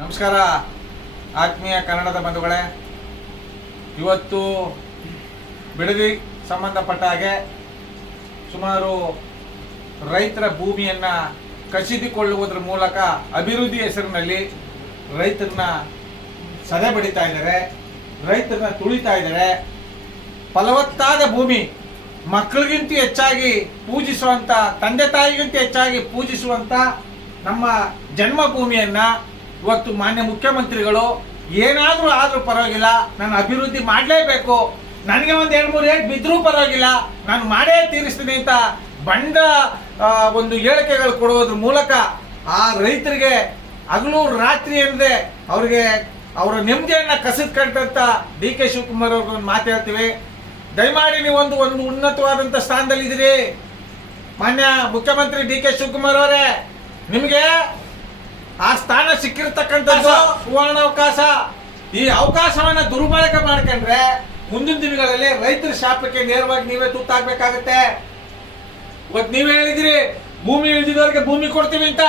ನಮಸ್ಕಾರ ಆತ್ಮೀಯ ಕನ್ನಡದ ಬಂಧುಗಳೇ, ಇವತ್ತು ಬಿಡದಿ ಸಂಬಂಧಪಟ್ಟ ಹಾಗೆ ಸುಮಾರು ರೈತರ ಭೂಮಿಯನ್ನು ಕಸಿದುಕೊಳ್ಳುವುದರ ಮೂಲಕ ಅಭಿವೃದ್ಧಿ ಹೆಸರಿನಲ್ಲಿ ರೈತರನ್ನ ಸದೆ ಬಡಿತಾ ಇದ್ದಾರೆ, ರೈತರನ್ನ ತುಳಿತಾ ಇದ್ದಾರೆ. ಫಲವತ್ತಾದ ಭೂಮಿ ಮಕ್ಕಳಿಗಿಂತ ಹೆಚ್ಚಾಗಿ ಪೂಜಿಸುವಂಥ, ತಂದೆ ತಾಯಿಗಿಂತ ಹೆಚ್ಚಾಗಿ ಪೂಜಿಸುವಂಥ ನಮ್ಮ ಜನ್ಮಭೂಮಿಯನ್ನ ಇವತ್ತು ಮಾನ್ಯ ಮುಖ್ಯಮಂತ್ರಿಗಳು ಏನಾದರೂ ಆದರೂ ಪರವಾಗಿಲ್ಲ, ನಾನು ಅಭಿವೃದ್ಧಿ ಮಾಡಲೇಬೇಕು, ನನಗೆ ಒಂದು 2-3 ಏಟ್ ಬಿದ್ದರೂ ಪರವಾಗಿಲ್ಲ, ನಾನು ಮಾಡೇ ತೀರಿಸ್ತೀನಿ ಅಂತ ಬಂಡ ಒಂದು ಹೇಳಿಕೆಗಳು ಕೊಡುವುದ್ರ ಮೂಲಕ ಆ ರೈತರಿಗೆ ಹಗಲು ರಾತ್ರಿ ಎಂದೇ ಅವರಿಗೆ ಅವರ ನೆಮ್ಮದಿಯನ್ನು ಕಸಿದುಕೊಂಡಂತ DK ಶಿವಕುಮಾರ್ ಅವ್ರಿಗೆ ಒಂದು ಮಾತು ಹೇಳ್ತೀವಿ. ದಯಮಾಡಿ ನೀವು ಒಂದು ಉನ್ನತವಾದಂಥ ಸ್ಥಾನದಲ್ಲಿದ್ದೀರಿ. ಮಾನ್ಯ ಮುಖ್ಯಮಂತ್ರಿ DK ಶಿವಕುಮಾರ್ ಅವರೇ, ನಿಮಗೆ ಆ ಸ್ಥಾನ ಸಿಕ್ಕಿರ್ತಕ್ಕಂಥದ್ದು ಸುವರ್ಣ ಅವಕಾಶ. ಈ ಅವಕಾಶವನ್ನ ದುರ್ಬಳಕೆ ಮಾಡ್ಕೊಂಡ್ರೆ ಮುಂದಿನ ದಿನಗಳಲ್ಲಿ ರೈತರ ಶಾಪಕ್ಕೆ ನೇರವಾಗಿ ನೀವೇ ತುತ್ತಾಗಬೇಕಾಗತ್ತೆ. ಇವತ್ತು ನೀವೇ ಹೇಳಿದ್ರಿ ಭೂಮಿ ಇಳಿದಿದವರಿಗೆ ಭೂಮಿ ಕೊಡ್ತೀವಿ ಅಂತ,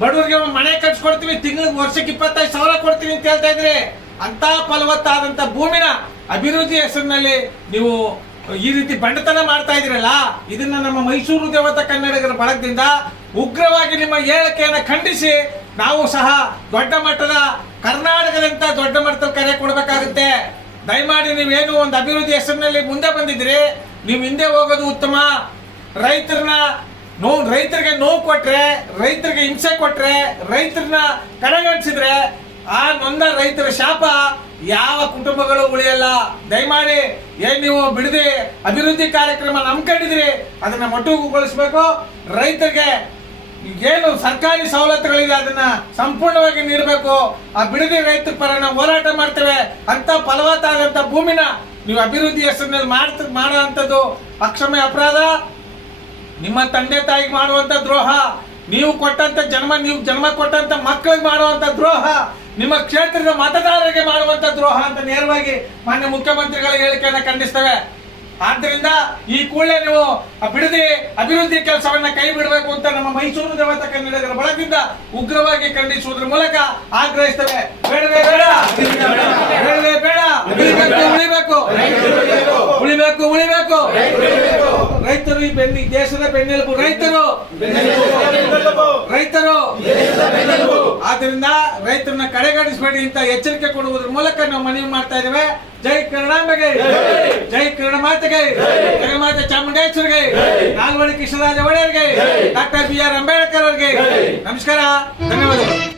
ಬಡವರಿಗೆ ಮನೆ ಕಟ್ಸ್ಕೊಡ್ತೀವಿ, ತಿಂಗಳಿಗೆ ವರ್ಷಕ್ಕೆ 25,000 ಕೊಡ್ತೀವಿ ಅಂತ ಹೇಳ್ತಾ ಇದ್ರಿ. ಅಂತ ಫಲವತ್ತಾದಂತ ಭೂಮಿನ ಅಭಿವೃದ್ಧಿ ಹೆಸರಿನಲ್ಲಿ ನೀವು ಈ ರೀತಿ ಬಂಡತನ ಮಾಡ್ತಾ ಇದ್ರಲ್ಲ, ಇದನ್ನ ನಮ್ಮ ಮೈಸೂರು ದೇವತಾ ಕನ್ನಡಿಗರ ಬಳಗದಿಂದ ಉಗ್ರವಾಗಿ ನಿಮ್ಮ ಹೇಳಿಕೆಯನ್ನು ಖಂಡಿಸಿ ನಾವು ಸಹ ದೊಡ್ಡ ಮಟ್ಟದ ಕರ್ನಾಟಕದಂತ ದೊಡ್ಡ ಮಟ್ಟದ ಕರೆ ಕೊಡಬೇಕಾಗುತ್ತೆ. ದಯಮಾಡಿ ನೀವೇನು ಒಂದು ಅಭಿವೃದ್ಧಿ ಹೆಸರಿನಲ್ಲಿ ಮುಂದೆ ಬಂದಿದ್ರಿ, ನೀವು ಹಿಂದೆ ಹೋಗೋದು ಉತ್ತಮ. ರೈತರಿಗೆ ನೋವು ಕೊಟ್ರೆ, ರೈತರಿಗೆ ಹಿಂಸೆ ಕೊಟ್ರೆ, ರೈತರನ್ನ ಕಡೆಗಣಿಸಿದ್ರೆ ಆ ನೊಂದ ರೈತರ ಶಾಪ ಯಾವ ಕುಟುಂಬಗಳು ಉಳಿಯಲ್ಲ. ದಯಮಾಡಿ ಏನ್ ನೀವು ಬಿಡದಿ ಅಭಿವೃದ್ಧಿ ಕಾರ್ಯಕ್ರಮ ನಂಬ್ಕೊಂಡಿದ್ರಿ ಅದನ್ನ ಮೊಟಕುಗೊಳಿಸಬೇಕು. ರೈತರಿಗೆ ಏನು ಸರ್ಕಾರಿ ಸವಲತ್ತುಗಳಿದೆ ಅದನ್ನ ಸಂಪೂರ್ಣವಾಗಿ ನೀಡಬೇಕು. ಆ ಬಿಡದಿ ರೈತರ ಪರ ನಾವು ಹೋರಾಟ ಮಾಡ್ತೇವೆ. ಅಂತ ಫಲವತ್ತಾದಂತ ಭೂಮಿನ ನೀವು ಅಭಿವೃದ್ಧಿ ಹೆಸರಿನಲ್ಲಿ ಮಾಡುವಂಥದ್ದು ಅಕ್ಷಮ್ಯ ಅಪರಾಧ. ನಿಮ್ಮ ತಂದೆ ತಾಯಿಗೆ ಮಾಡುವಂತ ದ್ರೋಹ, ನೀವು ಜನ್ಮ ಕೊಟ್ಟಂತ ಮಕ್ಕಳಿಗೆ ಮಾಡುವಂತ ದ್ರೋಹ, ನಿಮ್ಮ ಕ್ಷೇತ್ರದ ಮತದಾರರಿಗೆ ಮಾಡುವಂತ ದ್ರೋಹ ಅಂತ ನೇರವಾಗಿ ಮಾನ್ಯ ಮುಖ್ಯಮಂತ್ರಿಗಳ ಹೇಳಿಕೆಯನ್ನು ಖಂಡಿಸ್ತೇವೆ. ಆದ್ದರಿಂದ ಈ ಕೂಡಲೇ ನೀವು ಬಿಡದಿ ಅಭಿವೃದ್ಧಿ ಕೆಲಸವನ್ನ ಕೈ ಬಿಡಬೇಕು ಅಂತ ನಮ್ಮ ಮೈಸೂರು ದೇವತಾ ಕನ್ನಡಿಗರ ಬಳಗದಿಂದ ಉಗ್ರವಾಗಿ ಖಂಡಿಸುವುದರ ಮೂಲಕ ಆಗ್ರಹಿಸ್ತೇವೆ. ಬೇಡವೇ ಬೇಡ, ಬೇಡವೇ ಬೇಡ, ಉಳಿಬೇಕು, ಉಳಿಬೇಕು, ಉಳಿಬೇಕು. ರೈತರು ಈ ದೇಶದ ಬೆನ್ನೆಲುಬು, ರೈತರು. ಆದ್ರಿಂದ ರೈತರನ್ನ ಕಡೆಗಣಿಸಬೇಡಿ ಅಂತ ಎಚ್ಚರಿಕೆ ಕೊಡುವುದರ ಮೂಲಕ ನಾವು ಮನವಿ ಮಾಡ್ತಾ ಇದ್ದೇವೆ. ಜೈ ಕನ್ನಡಾಂಬೆಗೆ, ಜೈ ಕನ್ನಡ ಮಾತೆಗೆ, ಜಗನ್ಮಾತೆ ಚಾಮುಂಡೇಶ್ವರಿಗೆ, ನಾಲ್ವಡಿ ಕೃಷ್ಣರಾಜ ಒಡೆಯರ್ಗೆ, ಡಾಕ್ಟರ್ BR ಅಂಬೇಡ್ಕರ್ ಅವರಿಗೆ ನಮಸ್ಕಾರ, ಧನ್ಯವಾದಗಳು.